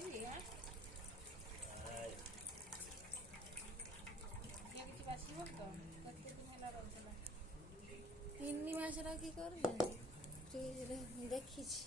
କହିଲି ଆଁ ଝିଅ କିଛି ବାସିବନି ତ କେତେ ଦିନ ହେଲା ରହୁଥିଲା 3 ମାସର କି କରୁଛନ୍ତି ଫ୍ରିଜରେ ଦେଖିଛି।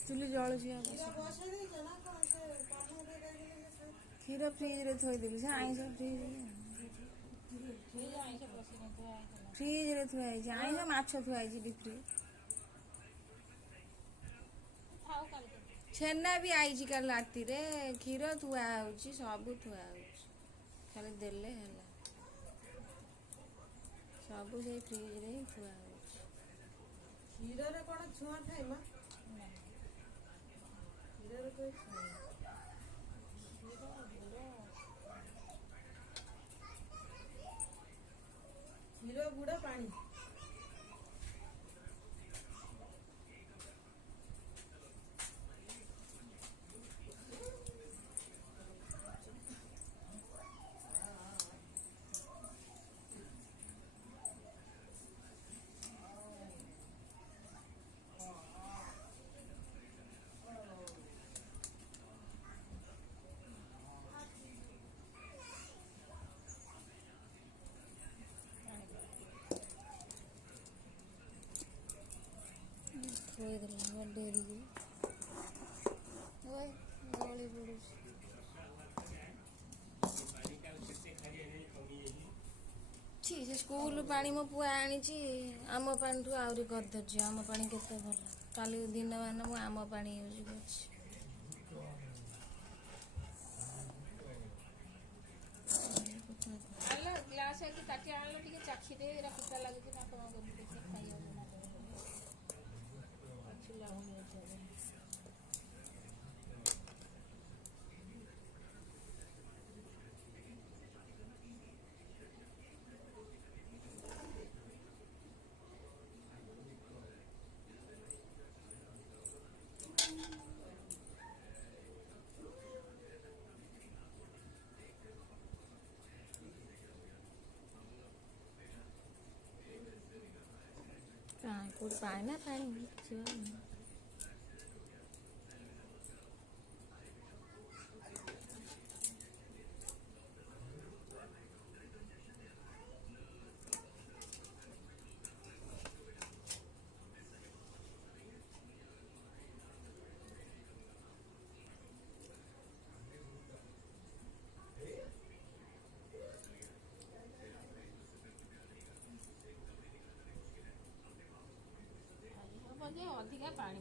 ଚୁଲି ଜଳୁଛି କ୍ଷୀର ଫ୍ରିଜରେ ଥୋଇଦେଲି ସେ ଆଇଁଷ ଫ୍ରିଜରେ ଥୁଆ ହେଇଛି ଆଇଁଷ ମାଛ ଥୁଆ ହେଇଛି ଡିପ୍ରେ ଛେନା ବି ଆଇଛି କାଲି ରାତିରେ କ୍ଷୀର ଥୁଆ ହଉଛି ସବୁ ଥୁଆ ହଉଛି ଖାଲି ଦେଲେ ହେଲା ସବୁ ସେଇ ଫ୍ରିଜରେ ହିଁ ଥୁଆ ହଉଛି। କ୍ଷୀରରେ କଣ ଛୁଆଁ ଥାଏ ମା କ୍ଷୀରରେ କୋଇ ଛୁଆଁ କ୍ଷୀର ଗୁଡ଼ ପାଣି ଥୋଇଦେଲା ଡେରିକି ଗଳି ପଡ଼ୁଛି ସେ ସ୍କୁଲ ପାଣି ମୋ ପୁଅ ଆଣିଛି ଆମ ପାଣିଠୁ ଆହୁରି କରିଦେଉଛି ଆମ ପାଣି କେତେ ଭଲ କାଲି ଦିନମାନ ମୁଁ ଆମ ପାଣି ୟୁଜ୍ କରୁଛି। ଆଣିଲ ଗ୍ଲାସ୍ କି ତାଟିଆ ଆଣିଲ ଟିକେ ଚାଖିଦେ ଏରା ପିତା ଲାଗୁଛି ନା କ'ଣ କରିବି ଦେଖି ଖାଇବାକୁ ନା ଛିଲା ହଉନି କୋଉଠି ପାଣି ନା ପାଣି ଅଧିକା ପାଣି